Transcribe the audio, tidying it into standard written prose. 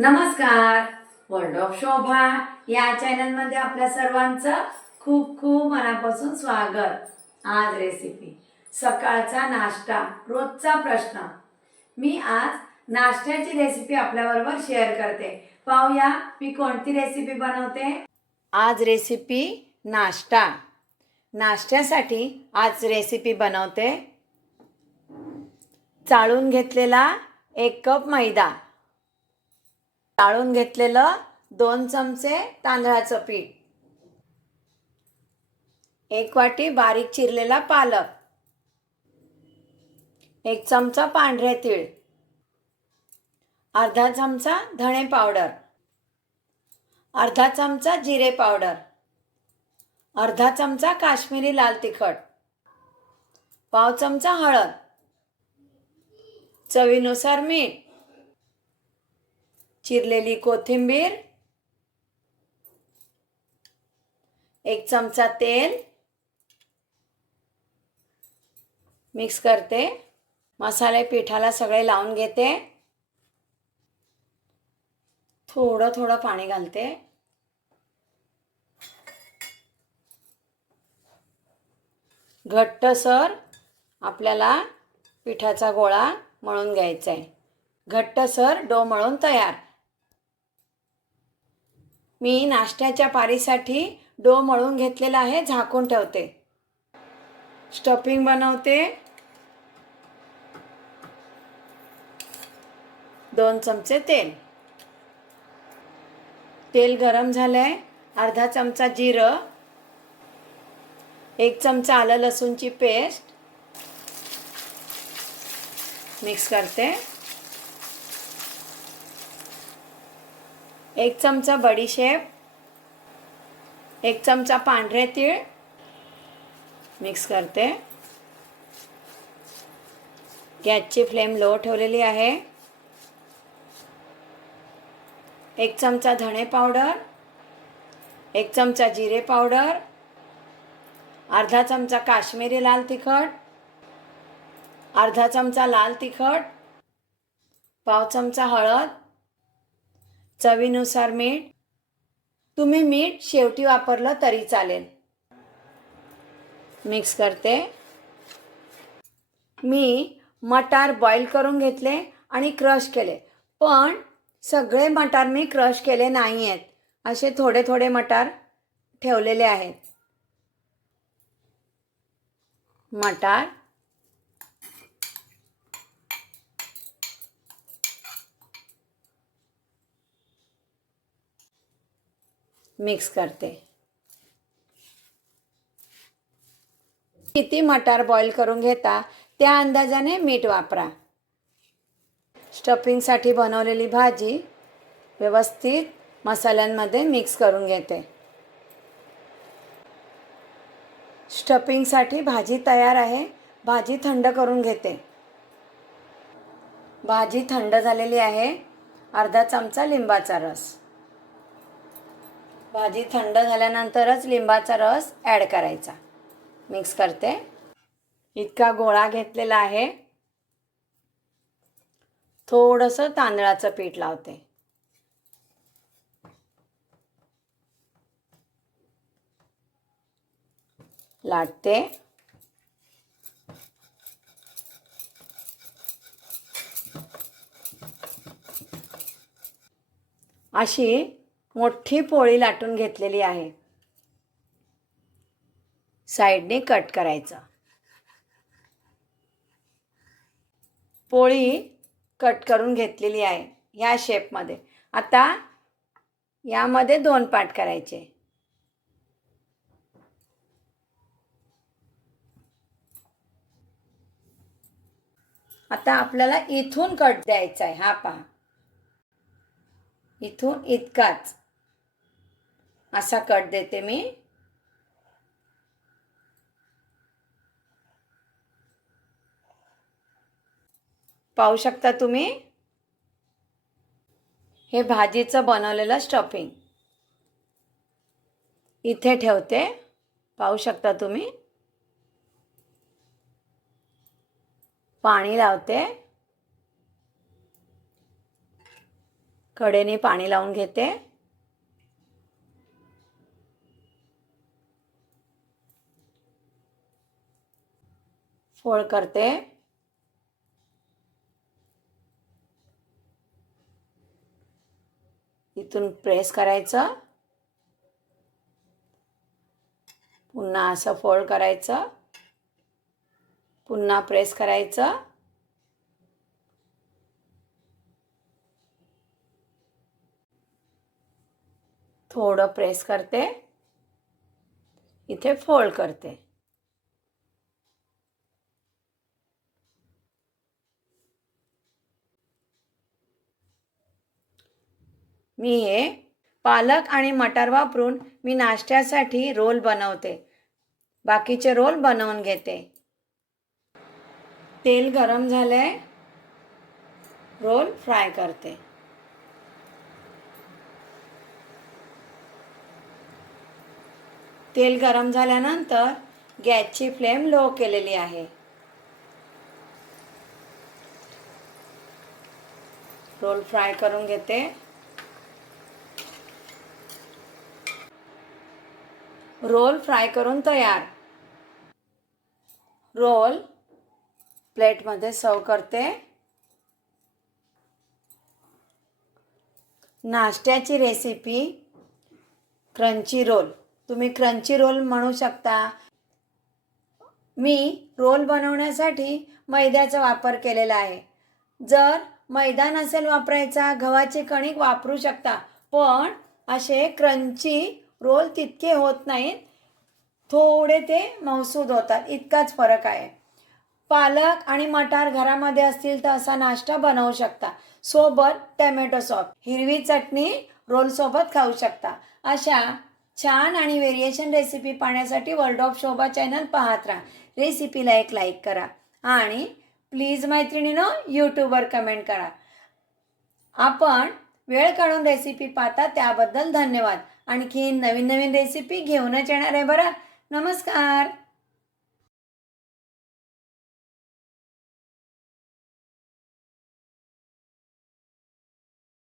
नमस्कार. World of शोभा या चॅनलमध्ये आपल्या सर्वांचं खूप खूप मनापासून स्वागत. आज रेसिपी सकाळचा नाश्ता रोजचा प्रश्न. मी आज नाश्त्याची रेसिपी आपल्याबरोबर शेअर करते. पाहूया मी कोणती रेसिपी बनवते. आज रेसिपी नाश्ता. नाश्त्यासाठी आज रेसिपी बनवते. चाळून घेतलेला 1 कप मैदा, चाळून घेतलेलं 2 चमचे तांदळाचं पीठ, 1 वाटी बारीक चिरलेला पालक, 1 चमचा पांढरे तीळ, अर्धा चमचा धणे पावडर, अर्धा चमचा जिरे पावडर, अर्धा चमचा काश्मीरी लाल तिखट, पाव चमचा हळद, चवीनुसार मीठ, चिरलेली कोथिंबीर, 1 चमचा तेल. मिक्स करते. मसाले पिठाला सगळे लावून घेते. थोडं थोडं पाणी घालते. घट्टसर आपल्याला पिठाचा गोळा मळून घ्यायचा आहे. घट्टसर डो मळून तयार. मी नाश्त्याच्या पारीसाठी डो मळून घेतलेला आहे. झाकून ठेवते. स्टफिंग बनवते. 2 चमचे तेल. तेल गरम झालंय. अर्धा चमचा जिरं, 1 चमचा आलं लसूणची पेस्ट मिक्स करते. 1 चमचा बडीशेप, 1 चमचा पांढरे तीळ मिक्स करते. गॅसची फ्लेम लो ठेवलेली आहे. 1 चमचा धणे पावडर, 1 चमचा जिरे पावडर, अर्धा चमचा काश्मीरी लाल तिखट, अर्धा चमचा लाल तिखट, पाव चमचा हळद, चवीनुसार मीठ. तुम्ही मीठ शेवटी वापरलं तरी चालेल. मिक्स करते. मी मटार बॉईल करून घेतले आणि क्रश केले, पण सगळे मटार मी क्रश केले नाही आहेत. असे थोडे थोडे मटार ठेवलेले आहेत. मटार मिक्स करते. किती मटार बॉईल करून घेता त्या अंदाजाने मीठ वापरा. स्टफिंगसाठी बनवलेली भाजी व्यवस्थित मसाल्यांमध्ये मिक्स करून घेते. स्टफिंगसाठी भाजी तयार आहे. भाजी थंड करून घेते. भाजी थंड झालेली आहे. अर्धा चमचा लिंबाचा रस. भाजी थंड झाल्यानंतरच लिंबाचा रस ॲड करायचा. मिक्स करते. इतका गोळा घेतलेला आहे. थोडंसं तांदळाचं पीठ लावते. लाटते. अशी मोठी पोळी लाटून घेतलेली आहे. साईडने कट करायचं. पोळी कट करून घेतलेली आहे ह्या शेपमध्ये. आता यामध्ये 2 पार्ट करायचे. आता आपल्याला इथून कट द्यायचा आहे. हा पहा, इथून इतकाच असा कट देते मी. पाहू शकता तुम्ही. हे भाजीचं बनवलेलं स्टफिंग इथे ठेवते. पाहू शकता तुम्ही. पाणी लावते. कढईने पाणी लावून घेते. फोल्ड करते. इथून प्रेस करायचं. पुन्हा असं फोल्ड करायचं. पुन्हा प्रेस करायचं. थोडं प्रेस करते. इथे फोल्ड करते. मी हे पालक आणि मटार वापरून मी नाश्त्यासाठी रोल बनवते. बाकीचे रोल बनवून घेते. तेल गरम झालंय. रोल फ्राय करते. तेल गरम झाल्यानंतर गॅसची फ्लेम लो केलेली आहे. रोल फ्राय करून घेते. रोल फ्राय करून तयार. रोल प्लेटमध्ये सर्व करते. नाश्त्याची रेसिपी क्रंची रोल. तुम्ही क्रंची रोल म्हणू शकता. मी रोल बनवण्यासाठी मैद्याचा वापर केलेला आहे. जर मैदा नसेल वापरायचा, गव्हाचे कणिक वापरू शकता. पण असे क्रंची रोल तितके होत नाहीत. थोडे ते मऊसूद होतात, इतकाच फरक आहे. पालक आणि मटार घरामध्ये असतील तर असा नाश्ता बनवू शकता. सोबत टॅमॅटो सॉस, हिरवी चटणी रोलसोबत खाऊ शकता. अशा छान आणि व्हेरिएशन रेसिपी पाहण्यासाठी वर्ल्ड ऑफ शोभा चॅनल पाहत राहा. रेसिपीला एक लाईक करा आणि प्लीज मैत्रिणींनो यूट्यूबवर कमेंट करा. आपण वेळ काढून रेसिपी पाहता त्याबद्दल धन्यवाद. आणखी नवीन नवीन रेसिपी घेऊनच येणार आहे बरं. नमस्कार.